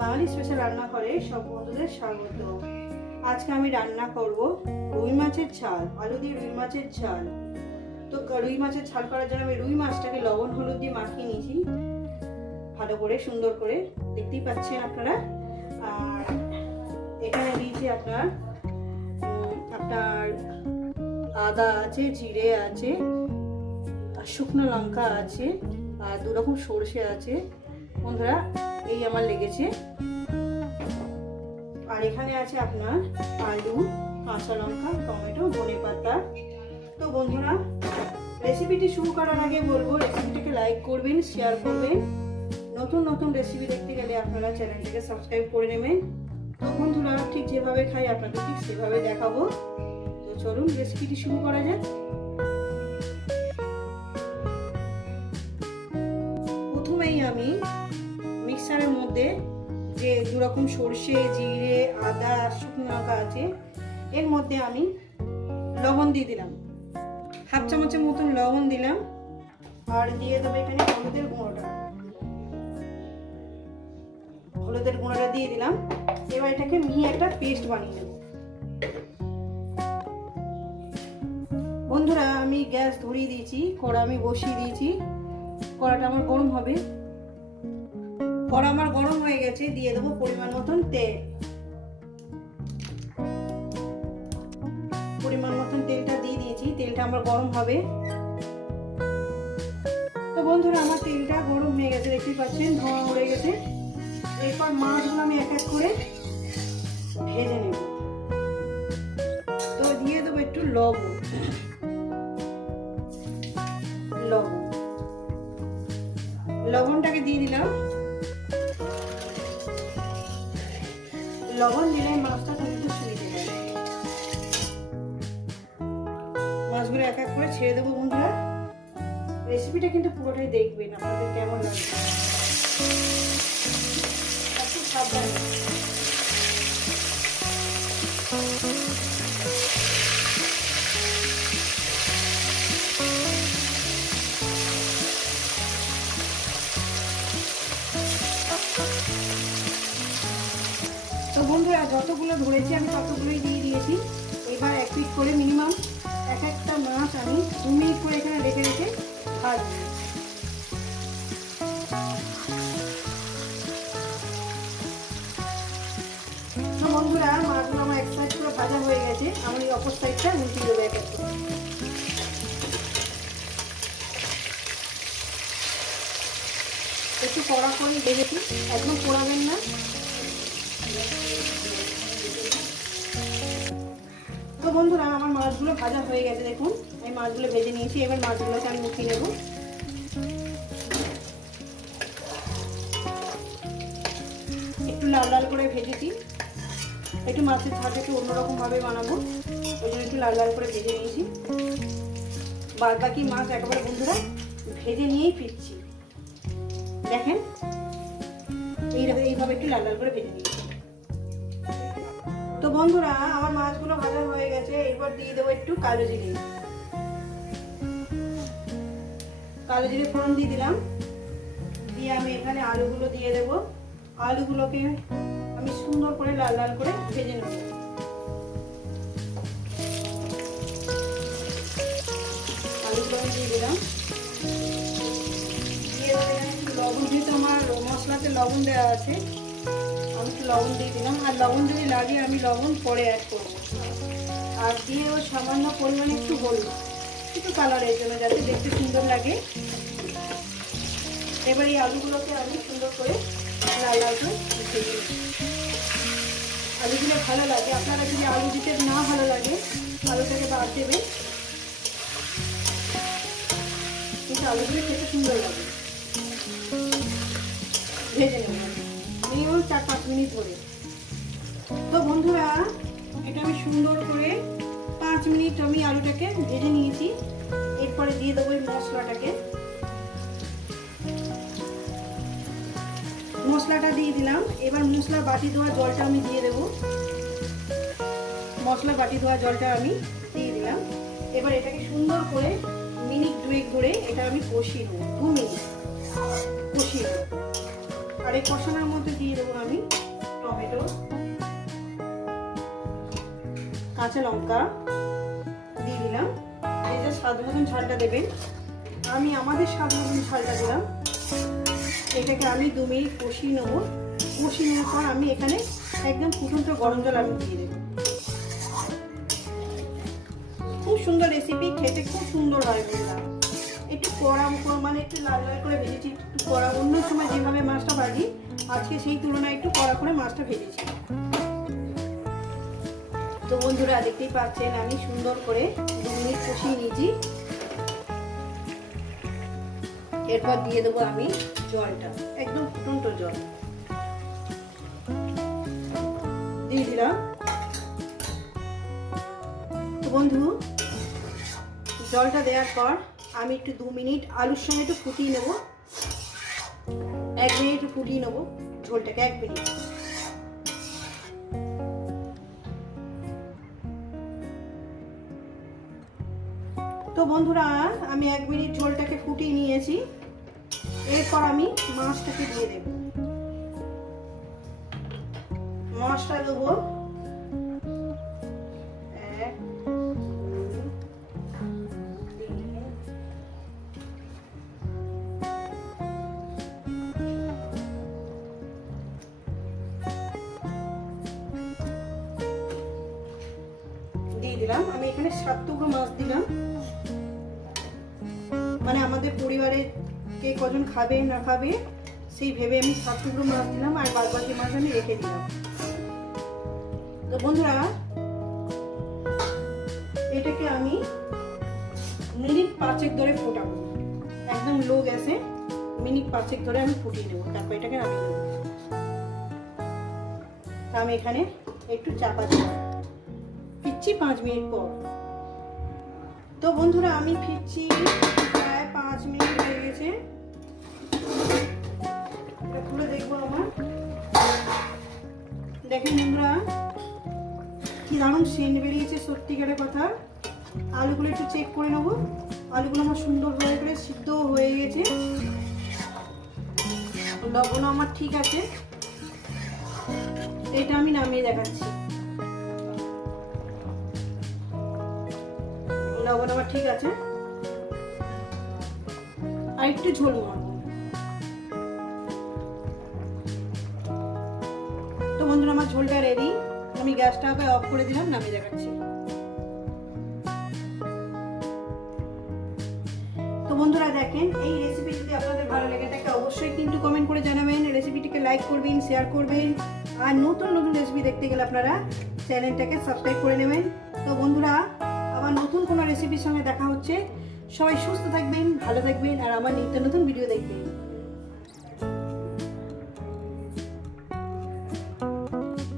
বাঙালি special রান্নাঘরে সব বন্ধুদের স্বাগত। আজকে আমি রান্না করব রুই মাছের ঝাল, আলু দিয়ে রুই মাছের ঝাল। তো রুই মাছের ঝাল করার জন্য আমি রুই মাছটাকে লবণ, হলুদ দিয়ে মাখিয়ে নিয়েছি। ভালো করে, সুন্দর করে। দেখতেই পাচ্ছেন আপনারা। আর এখানে দিয়েছি আপনার আপনার আদা আছে, জিরে আছে শুকনো লঙ্কা আছে, আর দু রকম সর্ষে আছে। বন্ধুরা, এই আমার লেগেছে। আর এখানে আছে আপনার আলু, কাঁচা লঙ্কা, টমেটো, ধনে পাতা। তো বন্ধুরা রেসিপিটি শুরু করার আগে বলব রেসিপিটিকে লাইক করবেন শেয়ার করবেন। নতুন নতুন রেসিপি দেখতে গেলে আপনারা চ্যানেলটিকে সাবস্ক্রাইব করে নেবেন। তো বন্ধুরা, ঠিক যেভাবে খাই, আপনাদের ঠিক সেভাবে দেখাবো। তো চলুন রেসিপিটি শুরু করা যাক। প্রথমেই আমি মধ্যে যে দু রকম সর্ষে, জিরে, আদা, শুকনো লঙ্কা আছে, এর মধ্যে আমি লবণ দিয়ে দিলাম। হাফ চামচের মতন লবণ দিলাম আর দিয়ে দেবো এখানে হলুদের গুঁড়োটা। হলুদের গুঁড়োটা দিয়ে দিলাম। এবার এটাকে মিহি একটা পেস্ট বানিয়ে নেব। বন্ধুরা, আমি গ্যাস ধরিয়ে দিয়েছি, কড়া আমি বসিয়ে দিয়েছি। কড়াটা আমার গরম হবে। কড়া আমার গরম হয়ে গেছে, দিয়ে দেবো পরিমাণ মতন তেল। পরিমাণ মতন তেলটা দিয়ে দিয়েছি, তেলটা আমার গরম হবে। তো বন্ধুরা, আমার তেলটা গরম হয়ে গেছে, দেখতেই পাচ্ছেন, ধোঁয়া উড়ে গেছে। এরপর মাছগুলো আমি এক এক করে ভেজে নেব। তো দিয়ে দেবো একটু লবণ। এক এক করে ছেড়ে দেবো বন্ধুরা। রেসিপিটা কিন্তু পুরোটাই দেখবেন, আপনাদের কেমন লাগবে। তো বন্ধুরা, যতগুলো ধরেছি, আমি ততগুলোই দিয়ে দিয়েছি। এবার এক ভাজবো বন্ধুরা, মাছগুলো আমার এক সাইড পুরো ভাজা হয়ে গেছে। আমি অপর সাইডটা উল্টে দেবো এক এক একটু কড়া করে দেখেছি একদম পোড়াবেন না। বন্ধুরা, আমার মাছগুলো ভাজা হয়ে গেছে, দেখুন। আমি মাছগুলো ভেজে নিয়েছি, এবার মাছগুলোকে আমি উঠিয়ে নেব। একটু লাল লাল করে ভেজেছি। একটু মাছের ঝালটা একটু অন্যরকম ভাবে বানাবো। ওই জন্য একটু লাল লাল করে ভেজে নিয়েছি। বাদ বাকি মাছ একেবারে বন্ধুরা, ভেজে নিয়েই ফিরছি। দেখেন? এইভাবে একটু লাল লাল করে ভেজে নিয়েছি। তো বন্ধুরা, আমার মাছগুলো ভাজা হয়ে গেছে, এরপর দিয়ে দেবো একটু কালো জিরে। কালো জিরে ফোড়ন দিয়ে দিলাম। দিয়ে আমি এখানে আলুগুলো দিয়ে দেবো। আলুগুলোকে আমি সুন্দর করে লাল লাল করে ভেজে নেব। আলুগুলো দিয়ে দিলাম। দিয়ে আমার মশলাতে লবণ দেওয়া আছে আমি একটু লবণ দিয়ে দিলাম। আর লবণ যদি লাগে, আমি লবণ পরে অ্যাড করব। আর দিয়ে ও সামান্য পরিমাণে একটু হলুদ, একটু কালারের জন্য যাতে দেখতে সুন্দর লাগে। এবার এই আলুগুলোকে আমি সুন্দর করে লাল লাল করে। আলুগুলো ভালো লাগে। আপনারা যদি আলু দিতে না ভালো লাগে আলুটাকে বাদ দেবেন। কিন্তু আলুগুলো খেতে সুন্দর লাগে। ভেজে নেব। মিনিমাম চার পাঁচ মিনিট ধরে তো বন্ধুরা, এটা আমি সুন্দর করে পাঁচ মিনিট আমি আলুটাকে ভেজে নিয়েছি। এরপরে দিয়ে দেবো এই মশলাটাকে। মশলাটা দিয়ে দিলাম। এবার মশলা বাটি ধোয়া জলটা আমি দিয়ে দেবো। মশলা বাটি ধোয়া জলটা আমি দিয়ে দিলাম। এবার এটাকে সুন্দর করে মিনিট দুয়েক ধরে এটা আমি কষিয়ে দেবো দু মিনিট কষিয়ে দেবো আর এই কষানোর মধ্যে দিয়ে দেবো আমি টমেটো, কাঁচা লঙ্কা, দিয়ে দিলাম। এই যে স্বাদ ঝালটা দেবেন। আমি আমাদের স্বাদ ঝালটা দিলাম। এটাকে আমি দু মিনিট কষিয়ে নেব। কষিয়ে নেওয়ার পর আমি এখানে একদম ফুটন্ত গরম জল আমি দিয়ে দেবো। খুব সুন্দর রেসিপি খেতে খুব সুন্দর হয় বললাম একটু কড়া মানে একটু লাল লাল করে ভেজেছি, একটু কড়া। অন্য সময় যেভাবে মাছটা ভাজি আজকে সেই তুলনায় একটু কড়া করে মাছটা ভেজেছি। তো বন্ধুরা, দেখতেই পাচ্ছেন, আমি সুন্দর করে দু মিনিট কষিয়ে নিয়েছি। এরপর দিয়ে দেবো আমি জলটা, একদম ফুটন্ত জল। দিয়ে দিলাম। তো বন্ধু, জলটা দেওয়ার পর আমি একটু দু মিনিট আলুর সঙ্গে একটু ফুটিয়ে নেব। এক মিনিট একটু ফুটিয়ে নেব ঝোলটাকে, এক মিনিট। তো বন্ধুরা, আমি এক মিনিট ঝোলটাকে ফুটিয়ে নিয়েছি। এরপর আমি মাছটাকে দিয়ে দেব। মাছটা দেবো। এক দিলাম। আমি এখানে সাত টুকরো মাছ দিলাম। মানে আমাদের পরিবারে কে কজন খাবে, না খাবে, সেই ভেবে আমি সাত টুকরো মাছ দিলাম আর বাদ বাকি মাছ আমি রেখে দিলাম। তো বন্ধুরা, এটাকে আমি মিনিট পাঁচেক ধরে ফোটাবো। একদম লো গ্যাসে মিনিট পাঁচেক ধরে আমি ফুটিয়ে নেব। তারপর এটাকে আমি তা আমি এখানে একটু চাপা দিলাম। ফিরছি পাঁচ মিনিট পর। তো বন্ধুরা, আমি ফিরছি প্রায় পাঁচ মিনিট হয়ে গেছে। খুলে দেখব আমার। দেখেন বন্ধুরা, কি দারুণ সেন্ট বেরিয়েছে, সত্যিকারের কথা। আলুগুলো একটু চেক করে নেব। আলুগুলো আমার সুন্দর হয়ে করে সিদ্ধ হয়ে গেছে। লবণও আমার ঠিক আছে। এটা আমি নামিয়ে দেখাচ্ছি। ঠিক আছে? আর একটু ঝোল তো বন্ধুরা, আমার ঝোলটা রেডি আমি গ্যাসটাকে অফ করে দিলাম, নামিয়ে দেখাচ্ছি। তো বন্ধুরা, দেখেন, এই রেসিপি যদি আপনাদের ভালো লেগে থাকে, অবশ্যই কিন্তু কমেন্ট করে জানাবেন। রেসিপিটিকে লাইক করবেন শেয়ার করবেন। আর নতুন নতুন রেসিপি দেখতে গেলে আপনারা চ্যানেলটাকে সাবস্ক্রাইব করে নেবেন। তো বন্ধুরা আবার নতুন কোনো রেসিপির সঙ্গে দেখা হচ্ছে। সবাই সুস্থ থাকবেন, ভালো থাকবেন, আর আমার নিত্য নতুন ভিডিও দেখবেন।